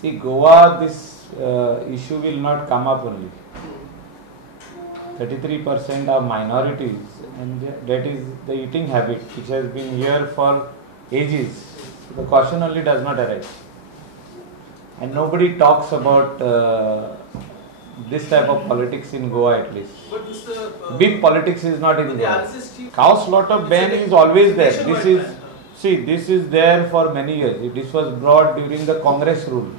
See, Goa, this issue will not come up only. 33% are minorities, and that is the eating habit which has been here for ages. The caution only does not arise. And nobody talks about this type of politics in Goa at least. Big politics is not in Goa. Cow slaughter ban is always there. This is there for many years. This was brought during the Congress rule.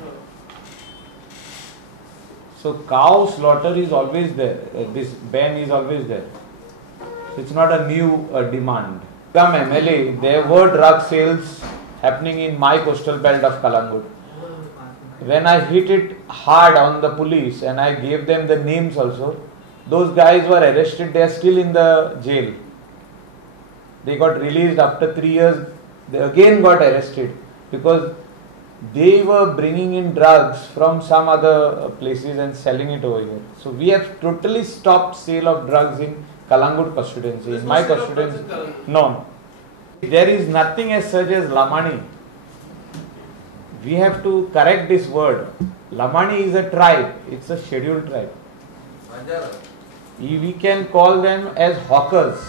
So cow slaughter is always there. This ban is always there. It's not a new demand. Some MLA, there were drug sales happening in my coastal belt of Calangute. When I hit it hard on the police and I gave them the names also, those guys were arrested. They are still in the jail. They got released after 3 years. They again got arrested because they were bringing in drugs from some other places and selling it over here. So we have totally stopped sale of drugs in Calangute constituency. In my constituency, no. There is nothing as such as Lamani. We have to correct this word. Lamani is a tribe. It's a scheduled tribe. We can call them as hawkers.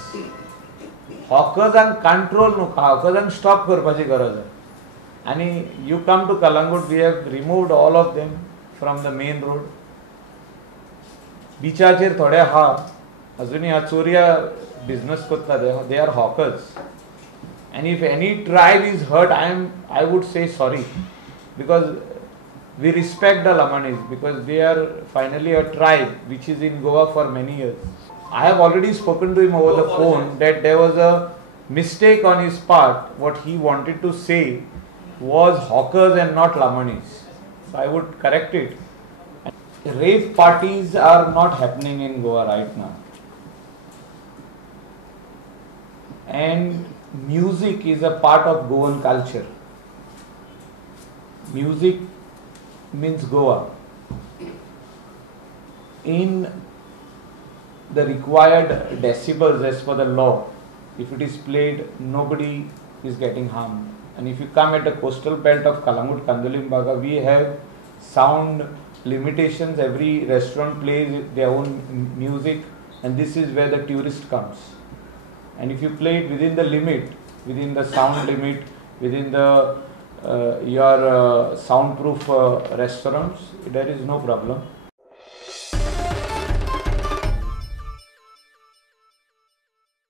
Hawkers and control no. Hawkers and stop करपाची गरज आहे. And you come to Calangute, we have removed all of them from the main road. Bichacher थोडे हा अजूनही हा चोरिया business करतात. They are hawkers. And if any tribe is hurt, I would say sorry, because we respect the Lamanis, because they are finally a tribe which is in Goa for many years. I have already spoken to him over the phone that there was a mistake on his part. What he wanted to say was hawkers and not Lamanis. So I would correct it. Rave parties are not happening in Goa right now. And music is a part of Goan culture. Music means Goa. In the required decibels as per the law, if it is played, nobody is getting harmed. And if you come at the coastal belt of Calangute, Kandulimbaga, we have sound limitations. Every restaurant plays their own music, and this is where the tourist comes. And if you play it within the limit, within the sound limit, within the your soundproof restaurants, there is no problem.